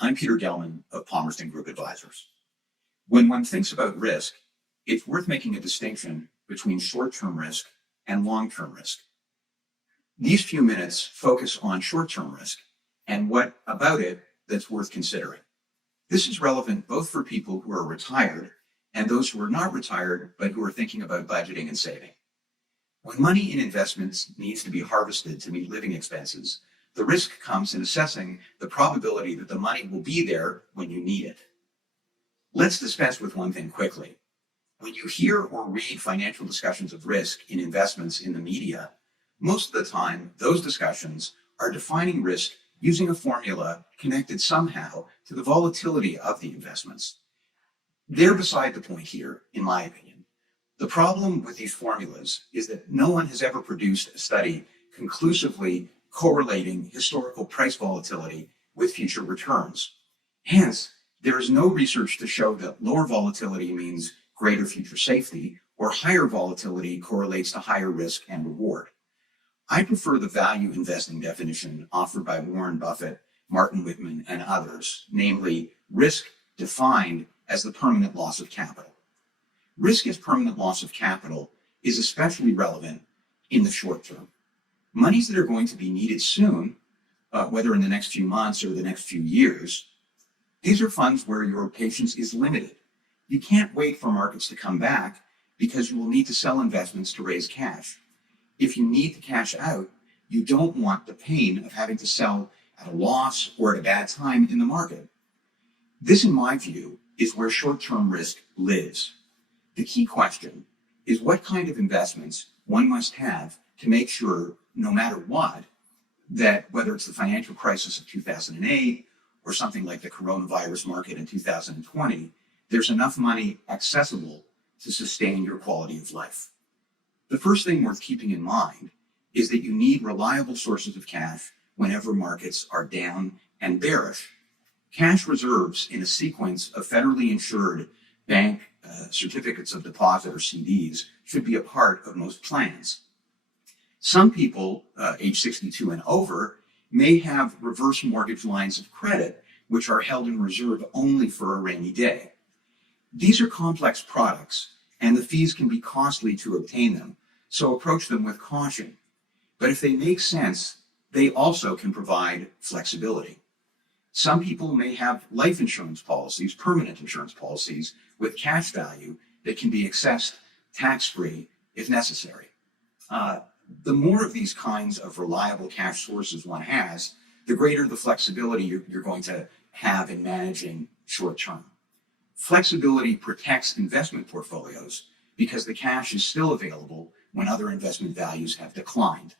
I'm Peter Gelman of Palmerston Group Advisors. When one thinks about risk, it's worth making a distinction between short-term risk and long-term risk. These few minutes focus on short-term risk and what about it that's worth considering. This is relevant both for people who are retired and those who are not retired but who are thinking about budgeting and saving. When money in investments needs to be harvested to meet living expenses, the risk comes in assessing the probability that the money will be there when you need it. Let's dispense with one thing quickly. When you hear or read financial discussions of risk in investments in the media, most of the time, those discussions are defining risk using a formula connected somehow to the volatility of the investments. They're beside the point here, in my opinion. The problem with these formulas is that no one has ever produced a study conclusively correlating historical price volatility with future returns. Hence, there is no research to show that lower volatility means greater future safety, or higher volatility correlates to higher risk and reward. I prefer the value investing definition offered by Warren Buffett, Martin Whitman, and others, namely risk defined as the permanent loss of capital. Risk as permanent loss of capital is especially relevant in the short term. Monies that are going to be needed soon, whether in the next few months or the next few years, these are funds where your patience is limited. You can't wait for markets to come back because you will need to sell investments to raise cash. If you need to cash out, you don't want the pain of having to sell at a loss or at a bad time in the market. This, in my view, is where short-term risk lives. The key question is what kind of investments one must have to make sure, no matter what, that whether it's the financial crisis of 2008 or something like the coronavirus market in 2020, there's enough money accessible to sustain your quality of life. The first thing worth keeping in mind is that you need reliable sources of cash whenever markets are down and bearish. Cash reserves in a sequence of federally insured bank certificates of deposit or CDs should be a part of most plans. Some people, age 62 and over, may have reverse mortgage lines of credit, which are held in reserve only for a rainy day. These are complex products, and the fees can be costly to obtain them, so approach them with caution. But if they make sense, they also can provide flexibility. Some people may have life insurance policies, permanent insurance policies, with cash value that can be accessed tax-free if necessary. The more of these kinds of reliable cash sources one has, the greater the flexibility you're going to have in managing short term. Flexibility protects investment portfolios because the cash is still available when other investment values have declined.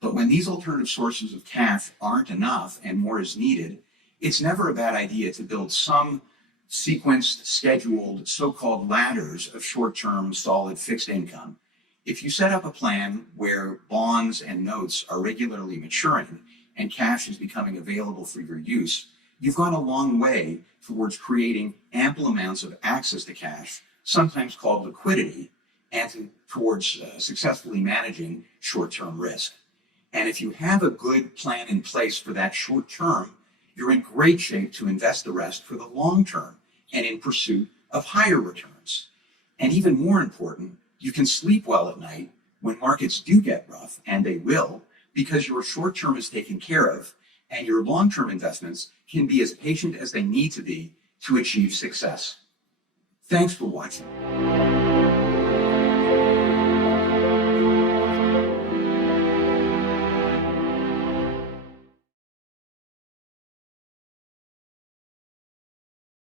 But when these alternative sources of cash aren't enough and more is needed, it's never a bad idea to build some sequenced, scheduled, so-called ladders of short-term, solid fixed income. If you set up a plan where bonds and notes are regularly maturing and cash is becoming available for your use, you've gone a long way towards creating ample amounts of access to cash, sometimes called liquidity, and towards successfully managing short-term risk. And if you have a good plan in place for that short term, you're in great shape to invest the rest for the long term and in pursuit of higher returns. And even more important, you can sleep well at night when markets do get rough, and they will, because your short term is taken care of and your long-term investments can be as patient as they need to be to achieve success. Thanks for watching.